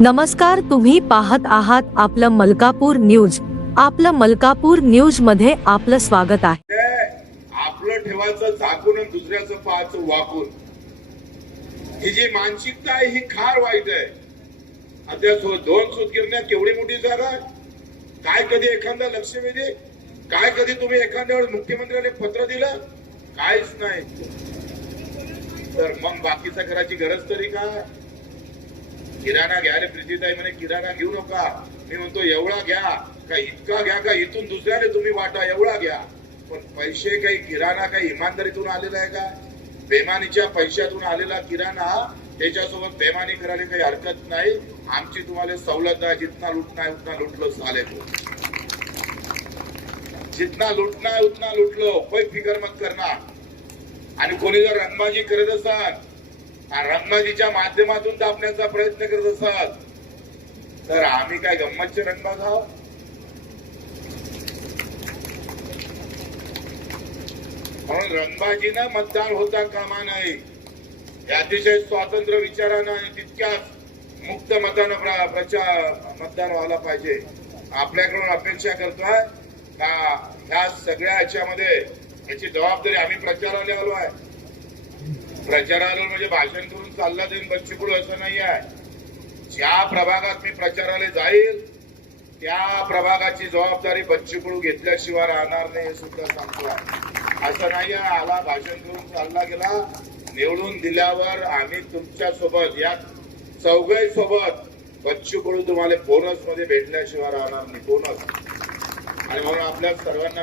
नमस्कार तुम्ही पाहत आहात आपलं मलकापूर न्यूज. आपलं मलकापूर न्यूजमध्ये आपलं स्वागत आहे. आपलं ठेवायचं झाकून आणि दुसऱ्याचं पाहायचं वाकून. ही जी मानसिकता आहे ही फार वाईट आहे. आता दोन सुतगिरण्या केवढी मोठी जागा काय कधी एखादा लक्ष वेधी काय कधी तुम्ही एखाद्यावर मुख्यमंत्र्याने पत्र दिलं? काहीच नाही. तर मग बाकीचा करायची गरज तरी काय? किराणा घ्या रे प्रीतीताई म्हणे किराणा घेऊ नका. मी म्हणतो एवढा घ्या. का इतका घ्या का? इथून दुसऱ्याने तुम्ही वाटा एवढा घ्या. पण पैसे काही किराणा काही इमानदारीतून आलेला आहे का? बेमानीच्या पैशातून आलेला किराणा त्याच्यासोबत बेमानी करायला काही हरकत नाही. आमची तुम्हाला सवलत आहे जितना लुटना आहे उतना लुटलो चालेल जितना लुटना आहे उतना लुटलो. कोई फिकर मत करणार. आणि कोणी जर रंगबाजी करत असाल रंगबाजीच्या माध्यमातून दाबण्याचा प्रयत्न करत असाल तर आम्ही काय गंमतचे रंगबाज आहोत? म्हणून रंगबाजीनं मतदार होता कामा नाही हे अतिशय स्वातंत्र्य विचारानं आणि तितक्याच मुक्त मतानं प्रचार मतदान व्हायला पाहिजे. आपल्याकडून अपेक्षा करतोय का ह्या सगळ्या ह्याच्यामध्ये याची जबाबदारी आम्ही प्रचाराला आलो आहे. प्रचाराला म्हणजे भाषण करून चालला देऊन बच्चूकडू असं नाही आहे. ज्या प्रभागात मी प्रचाराला जाईल त्या प्रभागाची जबाबदारी बच्चूकडू घेतल्याशिवाय राहणार नाही हे सुद्धा सांगतो असं नाही आहे आला भाषण करून चालला गेला निवडून दिल्यावर आम्ही तुमच्यासोबत या चौघाई सोबत बच्चू कडू तुम्हाला बोनसमध्ये भेटल्याशिवाय राहणार नाही बोनस आणि म्हणून आपल्या सर्वांना